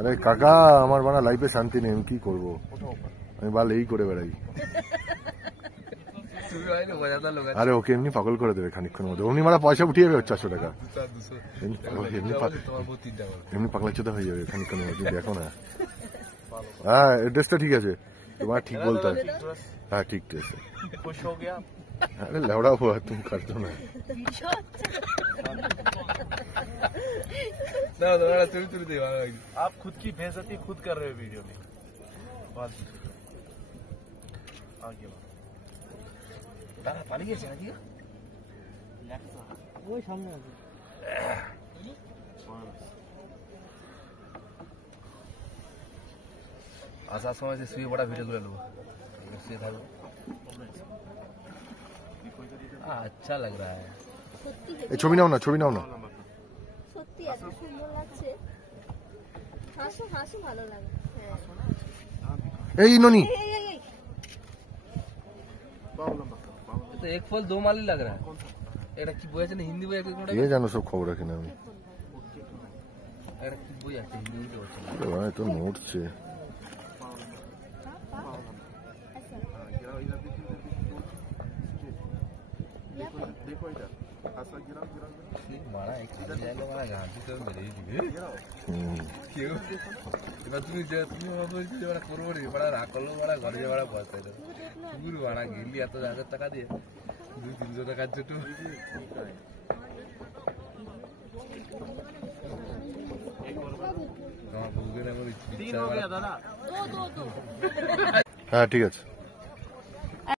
আরে কাকা আমার বানা লাইফে শান্তি নেই, আমি কি করবো? আমি বাল এই করে বেড়াই। আরে ওকে এমনি পাগল করে দেবে খানিক্ষণ মধ্যে, অমনি মারা পয়সা উঠিয়ে যাবে 400 টাকা, এমনি পাগলা চোদা হয়ে যাবে খানিক্ষণের মধ্যে। দেখো না, হ্যাঁ এড্রেসটা ঠিক আছে তোমার, ঠিক বলতে হবে। হ্যাঁ ঠিক আছে। अरे लौड़ा हुआ तुम कर दो ना। आप खुद की बेइज्जती खुद कर रहे हो वीडियो में। आगे पानी कैसे आ गया? वो सामने आ गया। आसार समय से सुई बड़ा वीडियो ले लो, इससे था अच्छा लग रहा है। ছবি নাও না, ছবি নাও না। সত্যি এত সুন্দর লাগছে, হাসো হাসো ভালো লাগে। এই ননি तो एक फल दो माली लग रहा है। এটা কি বই আছে না হিন্দি বই আছে কোনটা? ये জানো সব খবর রাখি না আমি। এটা কি বই আছে হিন্দি বই আছে? ভাই তো নোটছে। देखो इधर ऐसा गिरा मारा एक जाएगा मारा गांधी तो मेरे ही दिखे क्यों इधर तुम बाबू जी बड़ा कोरोड़ी बड़ा राकलो बड़ा घर जे बड़ा बस है गुरु बड़ा गिल्ली तो 1000 টাকা দিয়ে 200-300 টাকা জুটো হ্যাঁ ঠিক আছে।